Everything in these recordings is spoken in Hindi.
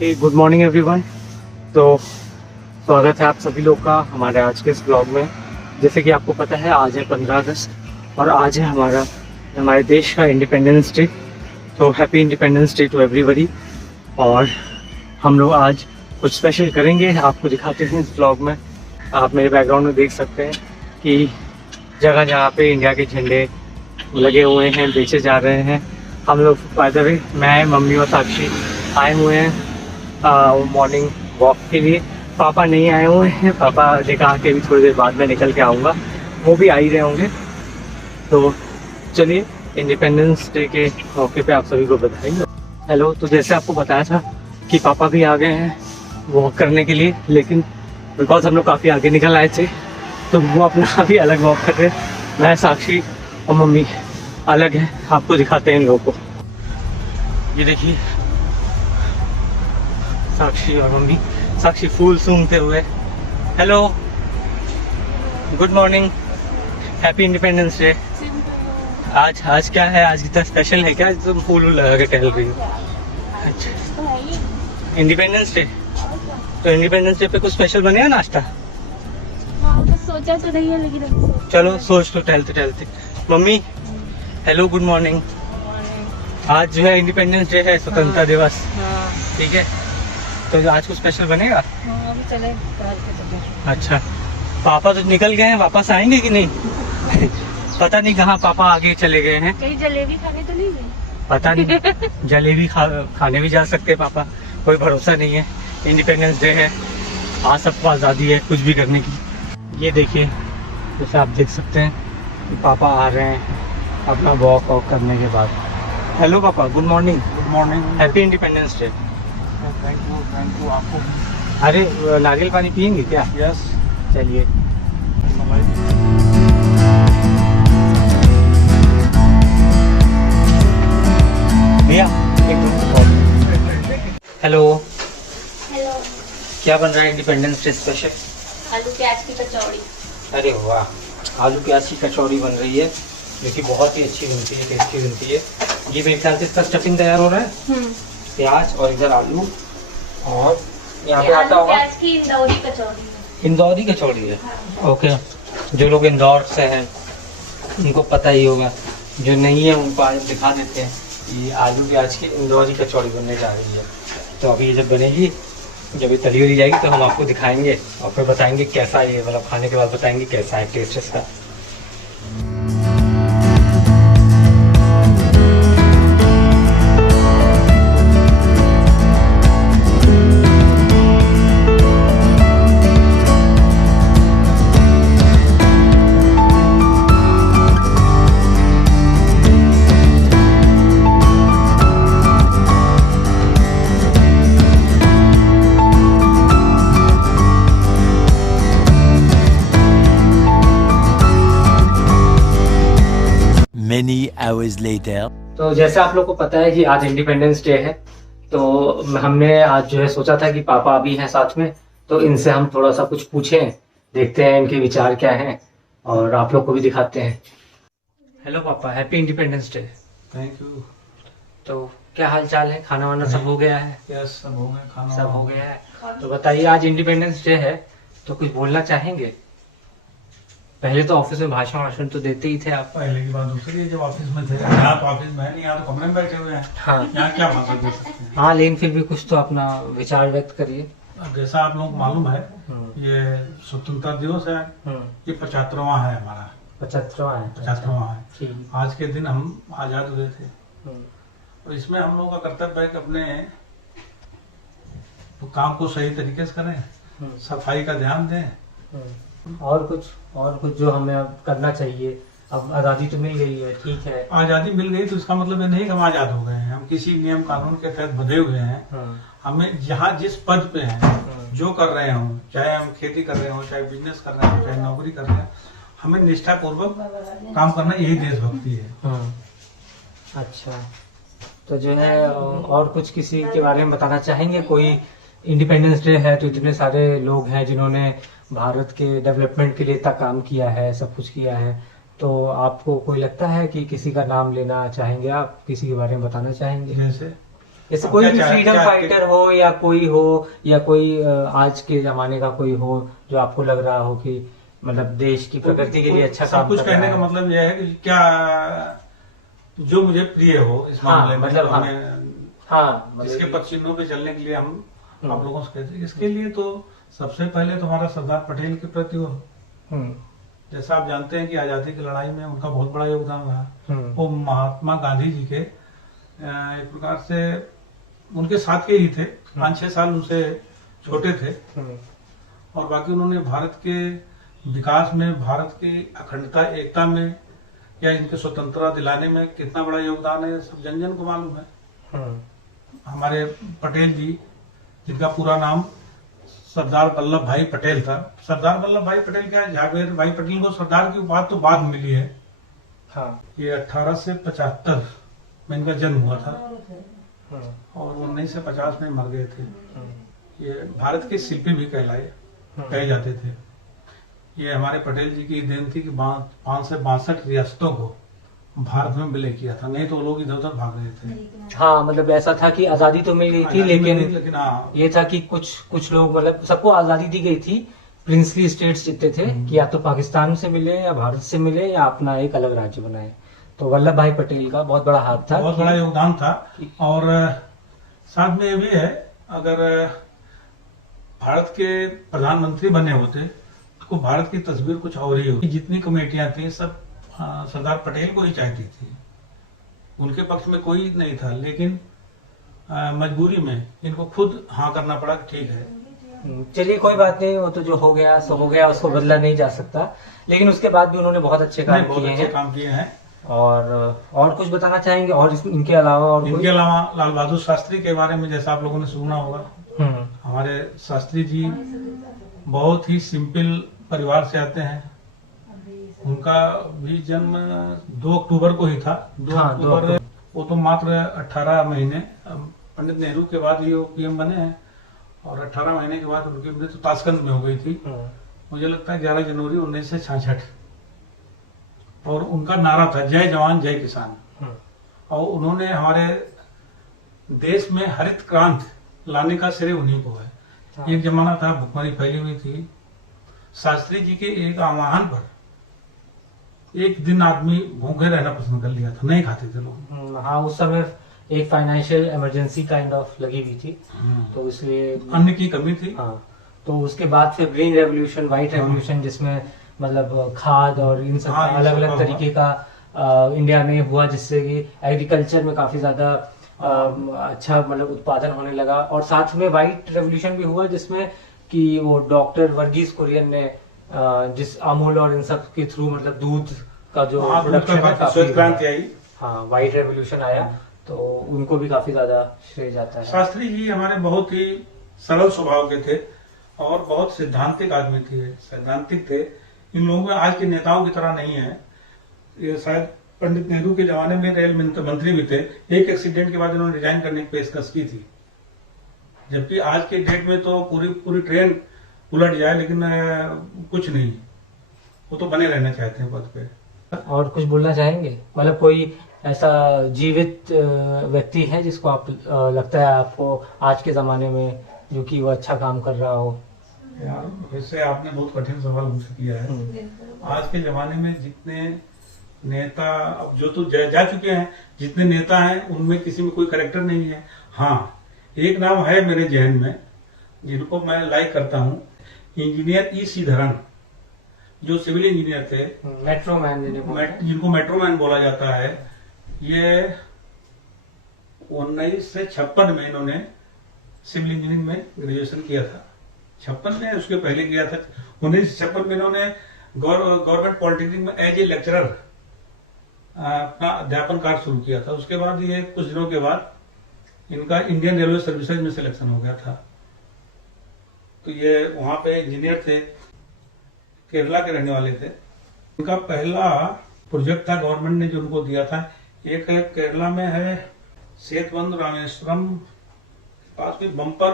Okay, good morning everyone. तो स्वागत है आप सभी लोग का हमारे आज के इस ब्लॉग में। जैसे कि आपको पता है आज है 15 अगस्त और आज है हमारे देश का इंडिपेंडेंस डे। तो happy independence day to everybody. और हम लोग आज कुछ स्पेशल करेंगे, आपको दिखाते हैं इस ब्लॉग में। आप मेरे बैकग्राउंड में देख सकते हैं कि जगह जगह पे इंडिया के झंडे लगे हुए हैं, बेचे जा रहे हैं। हम लोग बाय द वे, मैं, मम्मी और साक्षी आए हुए हैं मॉर्निंग वॉक के लिए। पापा नहीं आए हुए हैं, पापा ने कहा कि भी थोड़ी देर बाद में निकल के आऊँगा, वो भी आ ही रहे होंगे। तो चलिए इंडिपेंडेंस डे के मौके पे आप सभी को बधाई। हेलो, तो जैसे आपको बताया था कि पापा भी आ गए हैं वॉक करने के लिए, लेकिन बिकॉज हम लोग काफ़ी आगे निकल आए थे तो वो अपना भी अलग वॉक कर रहे हैं। मैं, साक्षी और मम्मी अलग है, आपको दिखाते हैं इन लोगों को। ये देखिए साक्षी और मम्मी। साक्षी फूल सूंघते हुए। Hello, good morning, happy independence day. आज क्या है? आज इतना स्पेशल है क्या? तुम फूल लगा के टहल रही हो? अच्छा, इंडिपेंडेंस डे। तो इंडिपेंडेंस डे पे कुछ स्पेशल बनेगा नाश्ता? सोचा तो नहीं है लेकिन चलो सोच लो टहलते टहलते। Mummy hello, good morning. आज जो है इंडिपेंडेंस डे है, स्वतंत्रता दिवस, ठीक है? तो आज कुछ स्पेशल बनेगा? अभी चले अच्छा, पापा तो निकल गए हैं, वापस आएंगे कि नहीं? पता नहीं कहाँ पापा आगे चले गए हैं। कहीं जलेबी खाने तो नहीं गए? पता नहीं, जलेबी खाने भी जा सकते हैं पापा, कोई भरोसा नहीं है। इंडिपेंडेंस डे है, आज सबको आज़ादी है कुछ भी करने की। ये देखिए, जैसे आप देख सकते हैं कि पापा आ रहे हैं अपना वॉक करने के बाद। हेलो पापा, good morning. Good morning. Happy independence day. Thank you आपको। अरे नारियल पानी पियेंगे क्या? यस। चलिए। भैया हेलो, हेलो। क्या बन रहा है इंडिपेंडेंस डे स्पेशल? आलू प्याज की कचौड़ी। अरे वाह, आलू प्याज की कचौड़ी बन रही है जो कि बहुत ही अच्छी बनती है, टेस्टी बनती है। ये मेरे ख्याल से इसका स्टफिंग तैयार हो रहा है। प्याज और इधर आलू और यहाँ पे आता होगा। प्याज की इंदौरी कचौड़ी है। इंदौरी कचौड़ी है। ओके, जो लोग इंदौर से हैं उनको पता ही होगा, जो नहीं है उनको आज दिखा देते हैं। ये आलू प्याज की इंदौरी कचौड़ी बनने जा रही है। तो अभी ये जब बनेगी, जब ये तली हुई जाएगी तो हम आपको दिखाएंगे और फिर बताएंगे कैसा ये, मतलब खाने के बाद बताएंगे कैसा है टेस्ट इसका। Many hours later. तो जैसे आप लोग को पता है कि आज इंडिपेंडेंस डे है, तो हमने आज जो है सोचा था कि पापा अभी हैं साथ में, तो इनसे हम थोड़ा सा कुछ पूछें, देखते हैं इनके विचार क्या हैं और आप लोग को भी दिखाते हैं। हेलो पापा, happy independence day. Thank you. तो क्या हाल चाल है? खाना वाना सब हो गया है? यस, सब हो गया, खाना सब हो गया है। तो बताइए, आज इंडिपेंडेंस डे है तो कुछ बोलना चाहेंगे? पहले तो ऑफिस में भाषण तो देते ही थे आप। पहले की बात दूसरी है, जब ऑफिस में थे, यहाँ तो ऑफिस में है नहीं, यहाँ तो कमरे में बैठे हुए हैं। हाँ यहाँ क्या भाषण दे सकते हैं? हाँ, लेकिन फिर भी कुछ तो अपना विचार व्यक्त करिए। अब जैसा आप लोगों को मालूम है, ये स्वतंत्रता दिवस है, ये 75वां है हमारा। 75वां है। 75वां है। ठीक। आज के दिन हम आजाद हुए थे, और इसमें हम लोगों का कर्तव्य है कि अपने काम को सही तरीके से करें, सफाई का ध्यान दें। और कुछ जो हमें अब करना चाहिए। अब आज़ादी तो मिल गई है, ठीक है। आजादी मिल गई तो इसका मतलब ये नहीं कि हम आजाद हो गए हैं। हम किसी नियम कानून के तहत बंधे हुए हैं। हमें जहाँ जिस पद पे हैं, जो कर रहे हो, चाहे हम खेती कर रहे हो, चाहे बिजनेस कर रहे हो, चाहे नौकरी कर रहे हो, हमें निष्ठा पूर्वक काम करना, यही देशभक्ति है। अच्छा, तो जो है और कुछ किसी के बारे में बताना चाहेंगे? कोई इंडिपेंडेंस डे है तो इतने सारे लोग हैं जिन्होंने भारत के डेवलपमेंट के लिए इतना काम किया है, सब कुछ किया है, तो आपको कोई लगता है कि किसी का नाम लेना चाहेंगे? आप किसी के बारे में बताना चाहेंगे? जैसे जैसे अब कोई क्या भी चाहे- फ्रीडम क्या- फाइटर हो या कोई आज के जमाने का कोई हो जो आपको लग रहा हो कि मतलब देश की प्रकृति के लिए अच्छा सब काम कुछ कर कहने रहा का है। मतलब यह है कि क्या जो मुझे प्रिय हो इस हाँ, मामले में, मतलब तो हाँ। हमें हाँ मतलब इसके पद चिन्हों पे चलने के लिए हम हम्म। आप लोगों से कहते हैं। इसके लिए तो सबसे पहले तो हमारा सरदार पटेल के प्रति हो, हम्म, जैसा आप जानते हैं कि आजादी की लड़ाई में उनका बहुत बड़ा योगदान रहा। हम्म, वो महात्मा गांधी जी के एक प्रकार से उनके साथ के ही थे, 5-6 साल उनसे छोटे थे, हम्म, और बाकी उन्होंने भारत के विकास में, भारत की अखंडता एकता में या इनके स्वतंत्रता दिलाने में कितना बड़ा योगदान है, सब जन जन को मालूम है। हम्म, हमारे पटेल जी, जिनका पूरा नाम सरदार वल्लभ भाई पटेल था। सरदार वल्लभ भाई पटेल क्या है, झावेर भाई पटेल को सरदार की उपाधि तो बाद मिली है। हाँ, ये 1875 में इनका जन्म हुआ था हम्म, और 1950 में मर गए थे। हम्म, ये भारत के शिल्पी भी कहे जाते थे। ये हमारे पटेल जी की देन थी कि 5 से 62 रियासतों को भारत में विलय किया था, नहीं तो वो लोग इधर उधर भाग रहे थे। हाँ मतलब ऐसा था कि आजादी तो मिल गई थी आजादी मिल गई, लेकिन लेकिन हाँ, ये था कि कुछ लोग मतलब सबको आजादी दी गई थी, प्रिंसली स्टेट्स जितने थे कि या तो पाकिस्तान से मिले या भारत से मिले या अपना एक अलग राज्य बनाए। तो वल्लभ भाई पटेल का बहुत बड़ा हाथ था, बहुत बड़ा योगदान था। और साथ में ये भी है, अगर भारत के प्रधानमंत्री बने होते तो भारत की तस्वीर कुछ और ही होती। जितनी कमेटियां थी सब सरदार पटेल को ही चाहती थी, उनके पक्ष में कोई नहीं था, लेकिन मजबूरी में इनको खुद हाँ करना पड़ा कि ठीक है। चलिए कोई बात नहीं, वो तो जो हो गया सो हो गया, उसको बदला नहीं जा सकता। लेकिन उसके बाद भी उन्होंने बहुत अच्छे काम बहुत किए अच्छे हैं। काम किए हैं। और कुछ बताना चाहेंगे और इनके अलावा और इनके कोई? अलावा लाल बहादुर शास्त्री के बारे में जैसा आप लोगों ने सुना होगा, हम्म, हमारे शास्त्री जी बहुत ही सिंपल परिवार से आते हैं। उनका भी जन्म 2 अक्टूबर को ही था। 2 हाँ, 2 अक्टूबर। अक्टूबर। वो तो मात्र 18 महीने, पंडित नेहरू के बाद ही वो पीएम बने हैं, और 18 महीने के बाद उनकी मृत्यु ताशकंद में हो गई थी। हम्म, मुझे लगता है 11 जनवरी 1966। और उनका नारा था जय जवान जय किसान। हम्म, और उन्होंने हमारे देश में हरित क्रांति लाने का श्रेय उन्हीं को है। हाँ। एक जमाना था भुखमरी फैली हुई थी, शास्त्री जी के एक आह्वान पर एक दिन आदमी भूखे रहना पसंद कर लिया था, नहीं खाते थे लोग। हाँ उस समय एक फाइनेंशियल इमरजेंसी काइंड ऑफ लगी हुई थी, तो इसलिए अन्न की कमी थी। हाँ, तो उसके बाद फिर ग्रीन रेवोल्यूशन, व्हाइट रेवोल्यूशन, जिसमें मतलब खाद और इन सब हाँ, इन अलग सब अलग का तरीके का इंडिया में हुआ, जिससे कि एग्रीकल्चर में काफी ज्यादा अच्छा मतलब उत्पादन होने लगा। और साथ में व्हाइट रेवोल्यूशन भी हुआ जिसमें कि वो डॉक्टर वर्गीस कुरियन ने जिस अमूल और इन सब के थ्रू मतलब दूध का जो हाँ, दूध प्रोडक्शन का है काफी श्वेत क्रांति आई। हाँ व्हाइट रेवोल्यूशन आया, तो उनको भी काफी ज्यादा श्रेय जाता है। शास्त्री जी हमारे बहुत ही सरल स्वभाव के थे और बहुत सिद्धांतिक आदमी थे, सैद्धांतिक थे। इन लोगों में आज के नेताओं की तरह नहीं है। ये शायद पंडित नेहरू के जमाने में रेल मंत्री भी थे। एक एक्सीडेंट के बाद इन्होंने रिजाइन करने की पेशकश की थी, जबकि आज के डेट में तो पूरी ट्रेन उलट जाए लेकिन कुछ नहीं, वो तो बने रहना चाहते हैं पद पे। और कुछ बोलना चाहेंगे, मतलब कोई ऐसा जीवित व्यक्ति है जिसको आप लगता है आपको आज के जमाने में जो कि वो अच्छा काम कर रहा हो? यार वैसे आपने बहुत कठिन सवाल मुझसे किया है। आज के जमाने में जितने नेता अब जो तो जा चुके हैं, जितने नेता हैं उनमें किसी में कोई करेक्टर नहीं है। हाँ, एक नाम है मेरे जहन में जिनको मैं लाइक करता हूँ, इंजीनियर ई श्रीधरन, जो सिविल इंजीनियर थे, मेट्रो मैन जिनको मेट्रो मैन बोला जाता है। ये 1956 में इन्होंने सिविल इंजीनियरिंग में ग्रेजुएशन किया था। 56 में, उसके पहले किया था। 1956 में इन्होंने गवर्नमेंट पॉलिटेक्निक में एज ए लेक्चरर अपना अध्यापन कार्य शुरू किया था। उसके बाद ये कुछ दिनों के बाद इनका इंडियन रेलवे सर्विसेज में सिलेक्शन हो गया था। तो ये वहां पे इंजीनियर थे, केरला के रहने वाले थे। उनका पहला प्रोजेक्ट था गवर्नमेंट ने जो उनको दिया था, एक केरला में है सेतुबंध रामेश्वरम पास में बम्पर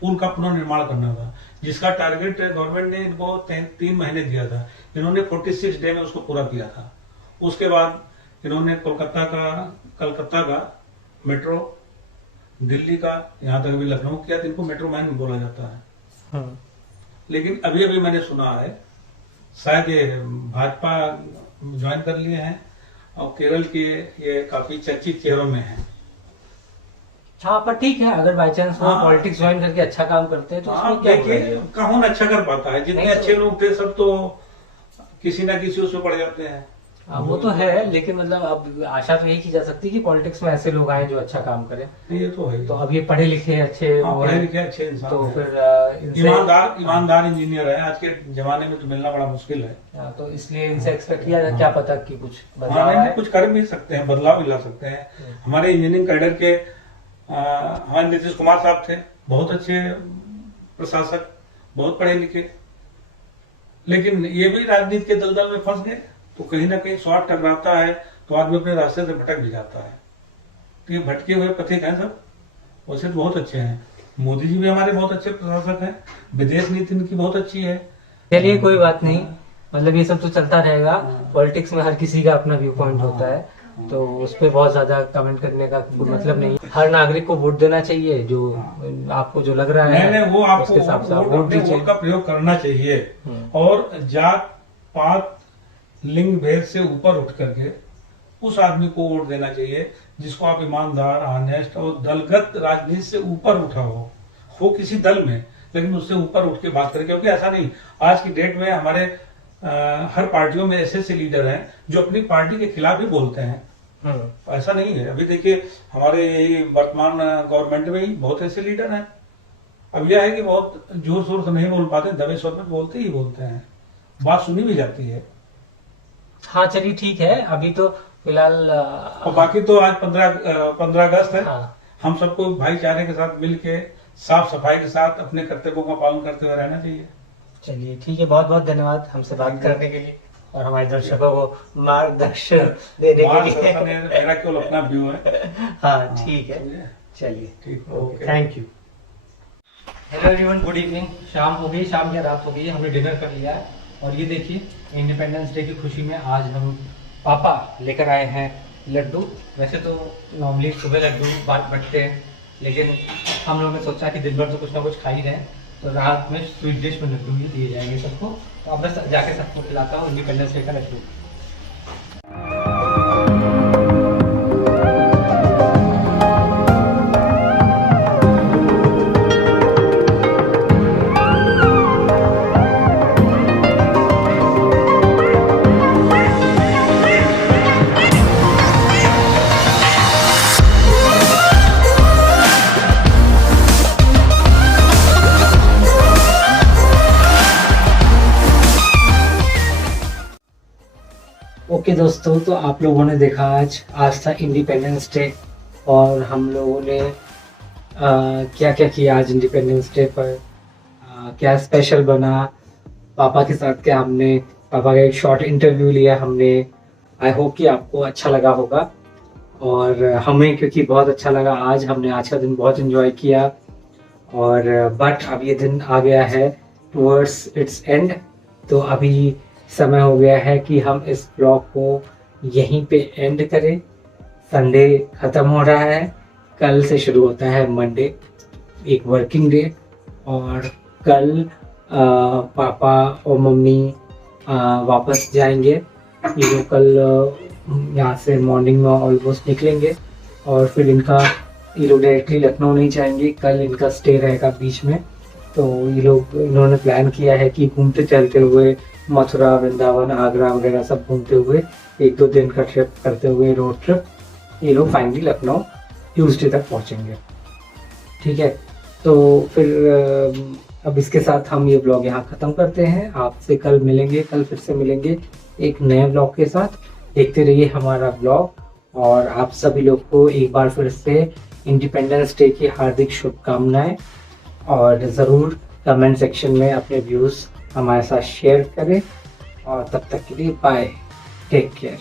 पुल का पुनर्निर्माण करना था, जिसका टारगेट गवर्नमेंट ने इनको 3 महीने दिया था। इन्होंने 46 डे में उसको पूरा किया था। उसके बाद इन्होंने कलकत्ता का मेट्रो दिल्ली का, यहाँ तक अभी लखनऊ किया, तो इनको मेट्रो मैन बोला जाता है। लेकिन अभी अभी मैंने सुना है शायद ये भाजपा ज्वाइन कर लिए हैं और केरल के ये काफी चर्चित चेहरों में हैं। हाँ, पर ठीक है, अगर बाई चांस वो हाँ। पॉलिटिक्स ज्वाइन करके अच्छा काम करते हैं तो उसमें क्या देखिए बुराई है? कौन अच्छा कर पाता है, जितने नहीं तो- अच्छे लोग थे सब तो किसी ना किसी उसमें पड़ जाते हैं। हाँ, वो तो है, लेकिन मतलब अब आशा तो यही की जा सकती है कि पॉलिटिक्स में ऐसे लोग आए जो अच्छा काम करें। ये तो है। तो अब ये पढ़े लिखे अच्छे हाँ, वो पढ़े हैं, लिखे अच्छे इंसान तो हैं। फिर इनसे ईमानदार इंजीनियर है। आज के जमाने में तो मिलना बड़ा मुश्किल है। हाँ, तो इसलिए इनसे एक्सपेक्ट किया जाए, क्या पता कि कुछ हाँ, बदलाव नहीं, आए। कुछ कर भी सकते हैं, बदलाव भी ला सकते हैं। हमारे इंजीनियरिंग कैडर के हमारे नीतीश कुमार साहब थे, बहुत अच्छे प्रशासक, बहुत पढ़े लिखे, लेकिन ये भी राजनीति के दलदल में फंस गए। तो कहीं ना कहीं स्वार्थ टकराता है तो आदमी अपने रास्ते से भटक भी जाता है। तो ये भटके हुए पथिक हैं सब। वैसे तो बहुत अच्छे हैं, मोदी जी भी हमारे बहुत अच्छे प्रशासक हैं, विदेश नीति इनकी बहुत अच्छी है। चलिए कोई बात नहीं, मतलब ये सब तो चलता रहेगा। पॉलिटिक्स में हर किसी का अपना व्यू पॉइंट होता है, तो उस पर बहुत ज्यादा कमेंट करने का कोई मतलब नहीं। हर नागरिक को वोट देना चाहिए, जो आपको जो लग रहा है नहीं, वो आपको उसके हिसाब से आप वोट वोट अपने दीजिए। वोट का प्रयोग करना चाहिए। और जात पात लिंग भेद से ऊपर उठ करके उस आदमी को वोट देना चाहिए जिसको आप ईमानदार, ऑनेस्ट और दलगत राजनीति से ऊपर उठा हो किसी दल में, लेकिन उससे ऊपर उठ के बात करें। क्योंकि ऐसा नहीं, आज की डेट में हमारे हर पार्टियों में ऐसे लीडर हैं जो अपनी पार्टी के खिलाफ ही बोलते हैं। ऐसा नहीं है। अभी देखिए हमारे यही वर्तमान गवर्नमेंट में ही बहुत ऐसे लीडर हैं। अब यह है कि बहुत जोर शोर से नहीं बोल पाते, दबे स्वर में बोलते ही बोलते हैं, बात सुनी भी जाती है। हाँ चलिए ठीक है, अभी तो फिलहाल और बाकी तो आज 15 अगस्त है। हाँ। हम सबको भाईचारे के साथ मिलके साफ सफाई के साथ अपने कर्तव्यों का पालन करते हुए रहना चाहिए। चलिए ठीक है, बहुत बहुत धन्यवाद हमसे बात करने के लिए और हमारे दर्शकों को मार्गदर्शन देने के लिए। मेरा केवल अपना व्यू है। हाँ ठीक है, चलिए ठीक, okay, thank you. Hello everyone, good evening. शाम हो गई, शाम या रात हो गई, हमने डिनर कर लिया है। और ये देखिए, इंडिपेंडेंस डे की खुशी में आज हम पापा लेकर आए हैं लड्डू। वैसे तो नॉर्मली सुबह लड्डू बंटते हैं, लेकिन हम लोगों ने सोचा कि दिन भर तो कुछ ना कुछ खा ही रहे हैं, तो रात में स्वीट डिश में लड्डू ही दिए जाएंगे सबको। तो अब बस जाके सबको खिलाता हूँ इंडिपेंडेंस डे का लड्डू। ओके दोस्तों, तो आप लोगों ने देखा आज था इंडिपेंडेंस डे और हम लोगों ने क्या क्या किया आज इंडिपेंडेंस डे पर। क्या स्पेशल बना, पापा के साथ क्या हमने पापा का एक शॉर्ट इंटरव्यू लिया हमने। आई होप कि आपको अच्छा लगा होगा और हमें क्योंकि बहुत अच्छा लगा। हमने आज का दिन बहुत एंजॉय किया और बट अब ये दिन आ गया है टुवर्ड्स इट्स एंड, तो अभी समय हो गया है कि हम इस ब्लॉग को यहीं पे एंड करें। संडे खत्म हो रहा है, कल से शुरू होता है मंडे, एक वर्किंग डे। और कल पापा और मम्मी वापस जाएंगे। ये लोग कल यहाँ से मॉर्निंग में ऑलमोस्ट निकलेंगे और फिर ये लोग डायरेक्टली लखनऊ नहीं जाएंगे, कल इनका स्टे रहेगा बीच में। तो इन्होंने प्लान किया है कि घूमते चलते हुए मथुरा, वृंदावन, आगरा वगैरह सब घूमते हुए 1-2 दिन का ट्रिप करते हुए रोड ट्रिप ये लोग फाइनली लखनऊ ट्यूसडे तक पहुंचेंगे। ठीक है, तो फिर अब इसके साथ हम ये ब्लॉग यहाँ ख़त्म करते हैं। आपसे कल फिर से मिलेंगे एक नए ब्लॉग के साथ। देखते रहिए हमारा ब्लॉग और आप सभी लोग को एक बार फिर से इंडिपेंडेंस डे की हार्दिक शुभकामनाएं। और ज़रूर कमेंट सेक्शन में अपने व्यूज़ हमारे साथ शेयर करें और तब तक के लिए बाय, टेक केयर।